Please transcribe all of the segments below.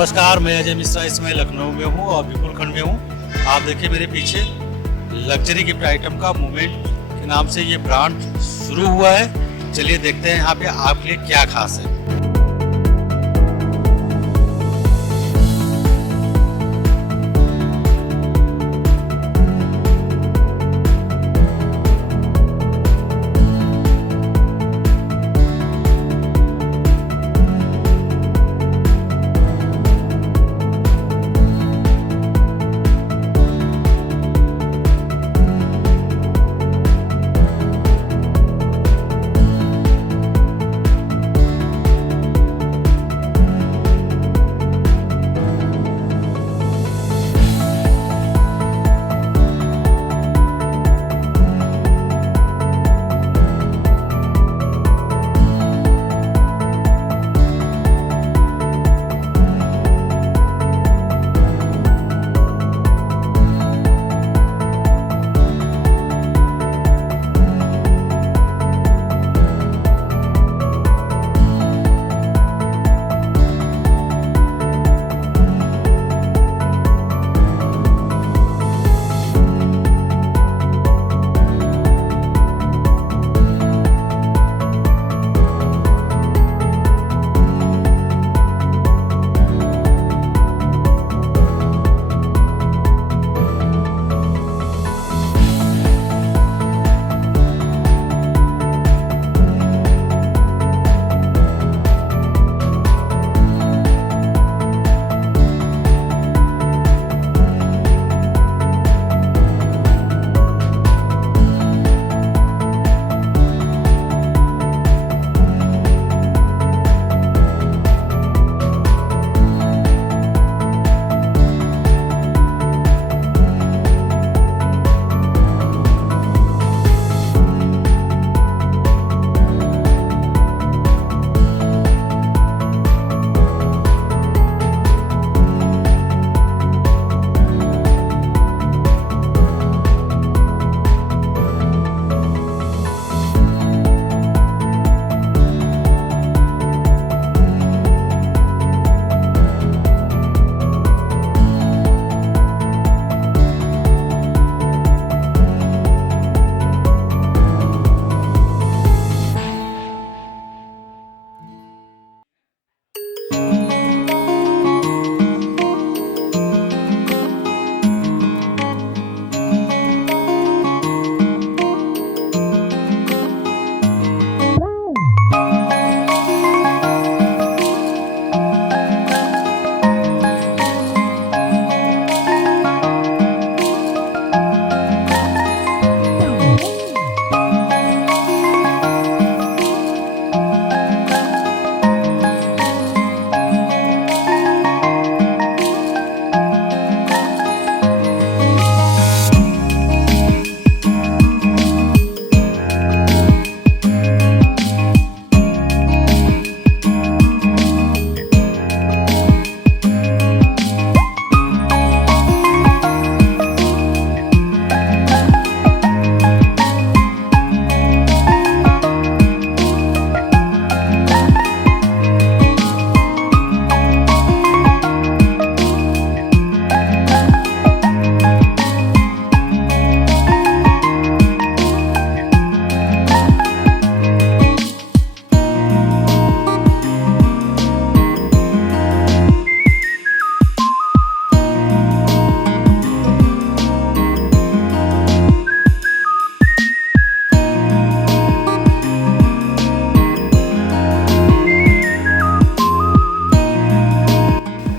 नमस्कार, मैं अजय मिश्रा इस समय लखनऊ में हूँ और विपुल खंड में हूँ। आप देखिए मेरे पीछे लग्जरी गिफ्ट आइटम का मूवमेंट के नाम से ये ब्रांड शुरू हुआ है। चलिए देखते हैं यहाँ पे आपके लिए क्या खास है।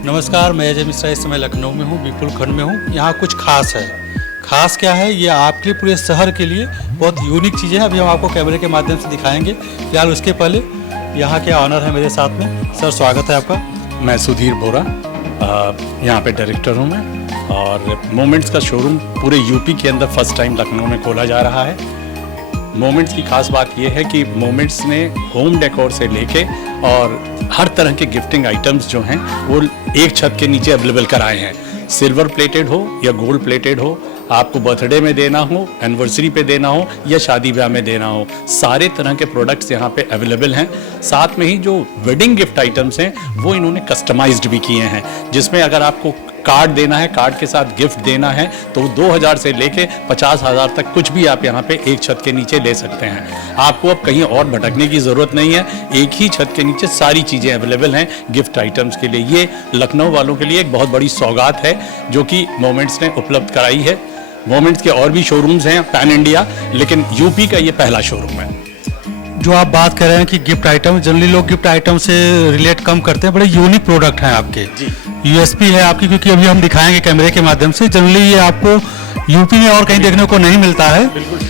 नमस्कार, मैं अजय मिश्रा इस समय लखनऊ में हूँ, विपुल खंड में हूँ। यहाँ कुछ खास है। खास क्या है, ये आपके लिए पूरे शहर के लिए बहुत यूनिक चीज़ें हैं। अभी हम आपको कैमरे के माध्यम से दिखाएंगे। फिलहाल उसके पहले यहाँ के ऑनर है मेरे साथ में। सर, स्वागत है आपका। मैं सुधीर बोरा, यहाँ पे डायरेक्टर हूँ मैं। और मोमेंट्स का शोरूम पूरे यूपी के अंदर फर्स्ट टाइम लखनऊ में खोला जा रहा है। मोमेंट्स की खास बात यह है कि मोमेंट्स ने होम डेकोर से लेके और हर तरह के गिफ्टिंग आइटम्स जो हैं वो एक छत के नीचे अवेलेबल कराए हैं। सिल्वर प्लेटेड हो या गोल्ड प्लेटेड हो, आपको बर्थडे में देना हो, एनिवर्सरी पे देना हो या शादी ब्याह में देना हो, सारे तरह के प्रोडक्ट्स यहाँ पे अवेलेबल हैं। साथ में ही जो वेडिंग गिफ्ट आइटम्स हैं वो इन्होंने कस्टमाइज्ड भी किए हैं, जिसमें अगर आपको कार्ड देना है, कार्ड के साथ गिफ्ट देना है, तो 2000 से लेके 50,000 तक कुछ भी आप यहाँ पे एक छत के नीचे ले सकते हैं। आपको अब कहीं और भटकने की ज़रूरत नहीं है, एक ही छत के नीचे सारी चीज़ें अवेलेबल हैं गिफ्ट आइटम्स के लिए। ये लखनऊ वालों के लिए एक बहुत बड़ी सौगात है जो कि मोमेंट्स ने उपलब्ध कराई है। मोमेंट्स के और भी शोरूम्स हैं पैन इंडिया, लेकिन यूपी का ये पहला शोरूम है। जो आप बात कर रहे हैं कि गिफ्ट आइटम, जनरली लोग गिफ्ट आइटम से रिलेट कम करते हैं, बड़े यूनिक प्रोडक्ट हैं आपके, यूएसपी है आपकी, क्योंकि अभी हम दिखाएंगे कैमरे के माध्यम से। जनरली ये आपको यूपी में और कहीं देखने को नहीं मिलता है,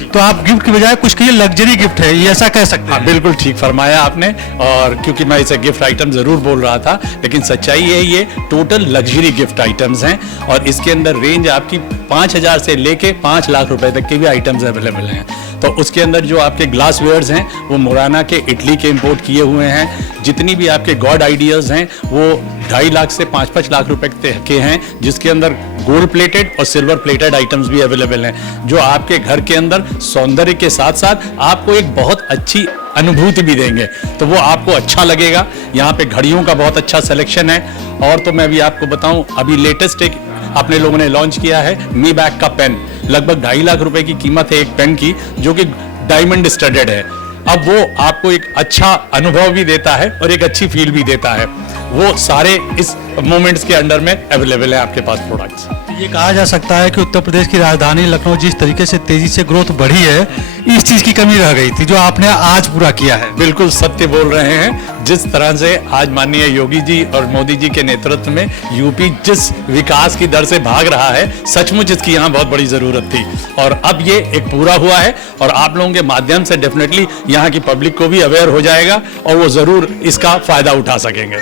तो आप गिफ्ट की बजाय कुछ कहिए लग्जरी गिफ्ट है, ये ऐसा कह सकते हैं। बिल्कुल ठीक फरमाया आपने, और क्योंकि मैं इसे गिफ्ट आइटम जरूर बोल रहा था, लेकिन सच्चाई है ये टोटल लग्जरी गिफ्ट आइटम्स हैं, और इसके अंदर रेंज आपकी 5,000 से लेके 5 लाख रुपए तक के भी आइटम्स अवेलेबल हैं। तो उसके अंदर जो आपके ग्लास वेयर्स हैं वो मुराना के, इटली के इंपोर्ट किए हुए हैं। जितनी भी आपके गॉड आइडियाज हैं वो 2.5 लाख से 5-5 लाख रुपए के हैं, जिसके अंदर गोल्ड प्लेटेड और सिल्वर प्लेटेड आइटम्स भी अवेलेबल हैं, जो आपके घर के अंदर सौंदर्य के साथ साथ आपको एक बहुत अच्छी अनुभूति भी देंगे, तो वो आपको अच्छा लगेगा। यहाँ पे घड़ियों का बहुत अच्छा सिलेक्शन है, और तो मैं भी आपको बताऊं, अभी लेटेस्ट एक अपने लोगों ने लॉन्च किया है मी बैग का पेन। लगभग 2.5 लाख रुपए की कीमत है एक पेन की, जो कि डायमंड स्टडेड है। अब वो आपको एक अच्छा अनुभव भी देता है और एक अच्छी फील भी देता है। वो सारे इस मोमेंट्स के अंडर में अवेलेबल है आपके पास प्रोडक्ट्स। ये कहा जा सकता है कि उत्तर प्रदेश की राजधानी लखनऊ जिस तरीके से तेजी से ग्रोथ बढ़ी है, इस चीज की कमी रह गई थी, जो आपने आज पूरा किया है। बिल्कुल सत्य बोल रहे हैं। जिस तरह से आज माननीय योगी जी और मोदी जी के नेतृत्व में यूपी जिस विकास की दर से भाग रहा है, सचमुच इसकी यहाँ बहुत बड़ी जरूरत थी, और अब ये एक पूरा हुआ है, और आप लोगों के माध्यम से डेफिनेटली यहाँ की पब्लिक को भी अवेयर हो जाएगा, और वो जरूर इसका फायदा उठा सकेंगे।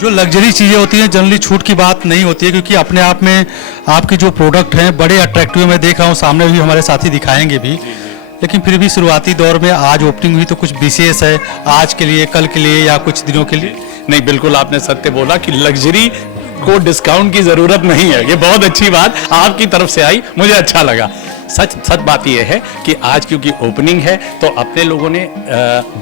जो लग्जरी चीज़ें होती हैं जनरली छूट की बात नहीं होती है, क्योंकि अपने आप में आपके जो प्रोडक्ट हैं बड़े अट्रैक्टिव, मैं देख रहा हूँ, सामने भी हमारे साथी दिखाएंगे भी, लेकिन फिर भी शुरुआती दौर में आज ओपनिंग हुई, तो कुछ विशेष है आज के लिए, कल के लिए, या कुछ दिनों के लिए? नहीं, बिल्कुल आपने सत्य बोला कि लग्जरी को डिस्काउंट की जरूरत नहीं है। ये बहुत अच्छी बात आपकी तरफ से आई, मुझे अच्छा लगा। सच बात यह है कि आज क्योंकि ओपनिंग है, तो अपने लोगों ने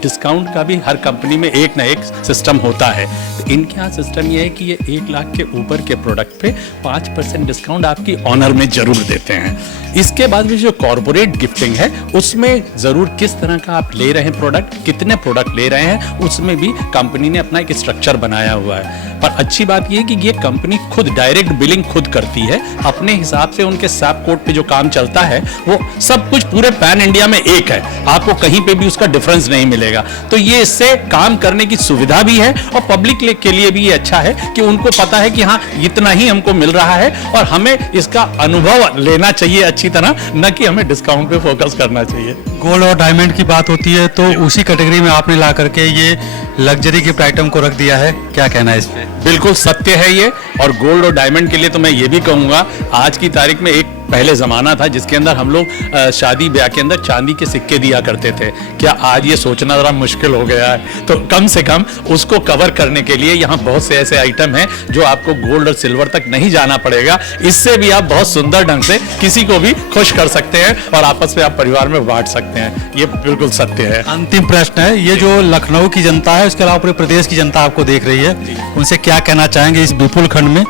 डिस्काउंट का भी हर कंपनी में एक ना एक सिस्टम होता है। तो इनके यहाँ सिस्टम ये है कि ये 1 लाख के ऊपर के प्रोडक्ट पे 5% डिस्काउंट आपकी ऑनर में जरूर देते हैं। इसके बाद भी जो कॉर्पोरेट गिफ्टिंग है, उसमें जरूर किस तरह का आप ले रहे हैं प्रोडक्ट, कितने प्रोडक्ट ले रहे हैं, उसमें भी कंपनी ने अपना एक स्ट्रक्चर बनाया हुआ है। पर अच्छी बात यह कि ये कंपनी खुद डायरेक्ट बिलिंग खुद करती है, अपने हिसाब से उनके सैप कोड पे जो काम चलता है वो सब कुछ पूरे पैन इंडिया में एक है, आपको कहीं पे भी उसका डिफरेंस नहीं मिलेगा। तो ये इससे काम करने की सुविधा भी है, और पब्लिक के लिए भी ये अच्छा है कि उनको पता है कि हाँ इतना ही हमको मिल रहा है, और हमें इसका अनुभव लेना चाहिए अच्छी तरह, न कि हमें डिस्काउंट पे फोकस करना चाहिए। गोल्ड और डायमंड की बात होती है, तो उसी कैटेगरी में आपने ला करके ये लग्जरी गिफ्ट आइटम को रख दिया है, क्या कहना है इस पे? बिल्कुल सत्य है ये, और गोल्ड और डायमंड के लिए तो मैं ये भी कहूँगा, आज की तारीख में एक पहले ज़माना था जिसके अंदर हम लोग शादी ब्याह के अंदर चांदी के सिक्के दिया करते थे। क्या आज ये सोचना ज़रा मुश्किल हो गया है? तो कम से कम उसको कवर करने के लिए यहाँ बहुत से ऐसे आइटम हैं जो आपको गोल्ड और सिल्वर तक नहीं जाना पड़ेगा। इससे भी आप बहुत सुंदर ढंग से किसी को भी खुश कर सकते हैं, और आपस में आप परिवार में बांट सकते हैं। ये बिल्कुल सत्य है। अंतिम प्रश्न है, ये जो लखनऊ की जनता है, उसके अलावा पूरे प्रदेश की जनता आपको देख रही है, उनसे क्या कहना चाहेंगे? इस विपुल खंड में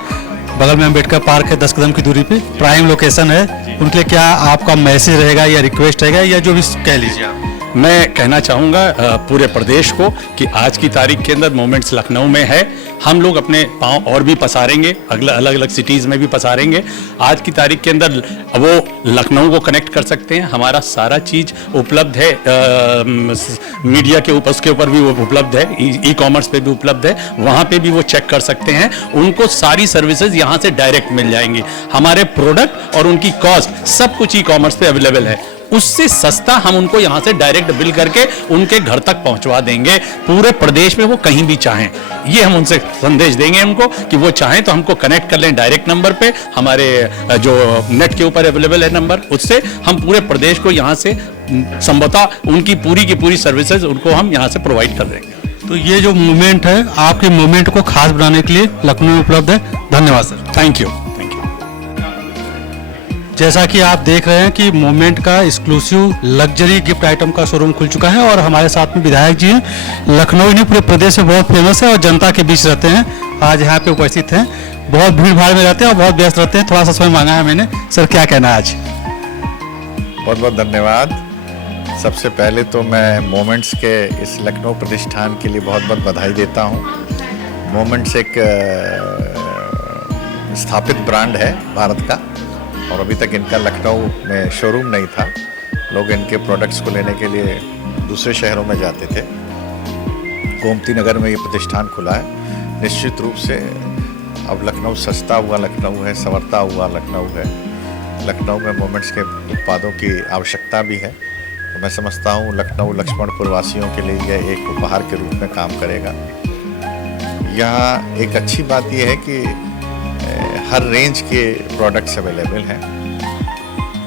बगल में अम्बेडकर पार्क है, 10 कदम की दूरी पे प्राइम लोकेशन है, उनके लिए क्या आपका मैसेज रहेगा या रिक्वेस्ट रहेगा, या जो भी कह लीजिए आप? मैं कहना चाहूँगा पूरे प्रदेश को कि आज की तारीख के अंदर मोमेंट्स लखनऊ में है। हम लोग अपने पांव और भी पसारेंगे, अलग अलग सिटीज़ में भी पसारेंगे। आज की तारीख के अंदर वो लखनऊ को कनेक्ट कर सकते हैं। हमारा सारा चीज़ उपलब्ध है, मीडिया के ऊपर, उसके ऊपर भी वो उपलब्ध है, ई कॉमर्स पे भी उपलब्ध है, वहाँ पे भी वो चेक कर सकते हैं। उनको सारी सर्विसेज यहाँ से डायरेक्ट मिल जाएंगी। हमारे प्रोडक्ट और उनकी कॉस्ट सब कुछ ई कॉमर्स पे अवेलेबल है। उससे सस्ता हम उनको यहाँ से डायरेक्ट बिल करके उनके घर तक पहुँचवा देंगे, पूरे प्रदेश में वो कहीं भी चाहें। ये हम उनसे संदेश देंगे उनको कि वो चाहें तो हमको कनेक्ट कर लें डायरेक्ट नंबर पे, हमारे जो नेट के ऊपर अवेलेबल है नंबर, उससे हम पूरे प्रदेश को यहाँ से संभवतः उनकी पूरी की पूरी सर्विसेज उनको हम यहाँ से प्रोवाइड कर देंगे। तो ये जो मूवमेंट है, आपके मूवमेंट को खास बनाने के लिए लखनऊ में उपलब्ध है। धन्यवाद सर। Thank you. जैसा कि आप देख रहे हैं कि मोमेंट का एक्सक्लूसिव लग्जरी गिफ्ट आइटम का शोरूम खुल चुका है और हमारे साथ में विधायक जी हैं। लखनऊ ही नहीं पूरे प्रदेश में बहुत फेमस है और जनता के बीच रहते हैं। आज यहाँ पे उपस्थित हैं, बहुत भीड़ भाड़ में रहते हैं और बहुत व्यस्त रहते हैं। थोड़ा सा समय मांगा है मैंने। सर क्या कहना है आज? बहुत बहुत धन्यवाद। सबसे पहले तो मैं मोमेंट्स के इस लखनऊ प्रतिष्ठान के लिए बहुत बहुत बधाई देता हूँ। मोमेंट्स एक स्थापित ब्रांड है भारत का और अभी तक इनका लखनऊ में शोरूम नहीं था। लोग इनके प्रोडक्ट्स को लेने के लिए दूसरे शहरों में जाते थे। गोमती नगर में ये प्रतिष्ठान खुला है। निश्चित रूप से अब लखनऊ सस्ता हुआ लखनऊ है, संवरता हुआ लखनऊ है। लखनऊ में मोमेंट्स के उत्पादों की आवश्यकता भी है। तो मैं समझता हूँ लखनऊ लक्ष्मणपुर वासियों के लिए यह एक उपहार के रूप में काम करेगा। यहाँ एक अच्छी बात यह है कि हर रेंज के प्रोडक्ट्स अवेलेबल हैं।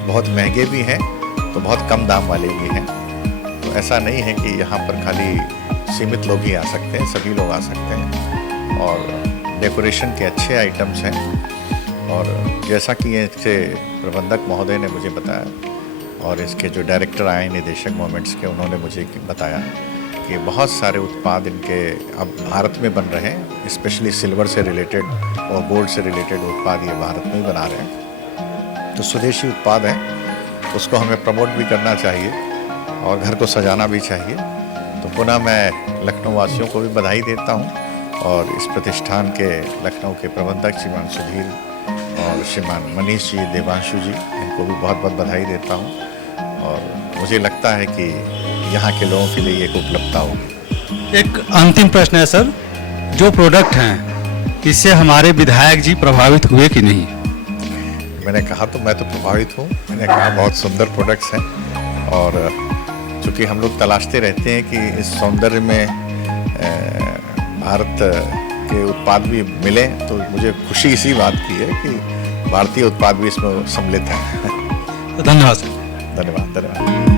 बहुत महंगे भी हैं तो बहुत कम दाम वाले भी हैं। तो ऐसा नहीं है कि यहाँ पर खाली सीमित लोग ही आ सकते हैं, सभी लोग आ सकते हैं। और डेकोरेशन के अच्छे आइटम्स हैं। और जैसा कि इसके प्रबंधक महोदय ने मुझे बताया और इसके जो डायरेक्टर आए निदेशक मोमेंट्स के, उन्होंने मुझे बताया कि बहुत सारे उत्पाद इनके अब भारत में बन रहे हैं। स्पेशली सिल्वर से रिलेटेड और गोल्ड से रिलेटेड उत्पाद ये भारत में ही बना रहे हैं। तो स्वदेशी उत्पाद हैं, उसको हमें प्रमोट भी करना चाहिए और घर को सजाना भी चाहिए। तो पुनः मैं लखनऊ वासियों को भी बधाई देता हूँ और इस प्रतिष्ठान के लखनऊ के प्रबंधक श्रीमान सुधीर और श्रीमान मनीष जी, देवांशु जी, इनको भी बहुत बहुत बधाई देता हूँ। और मुझे लगता है कि यहाँ के लोगों के लिए एक उपलब्धता होगी। एक अंतिम प्रश्न है सर, जो प्रोडक्ट हैं इससे हमारे विधायक जी प्रभावित हुए कि नहीं? मैंने कहा तो मैं तो प्रभावित हूँ। मैंने कहा बहुत सुंदर प्रोडक्ट्स हैं और चूँकि हम लोग तलाशते रहते हैं कि इस सौंदर्य में भारत के उत्पाद भी मिले, तो मुझे खुशी इसी बात की है कि भारतीय उत्पाद भी इसमें सम्मिलित हैं। धन्यवाद सर। धन्यवाद।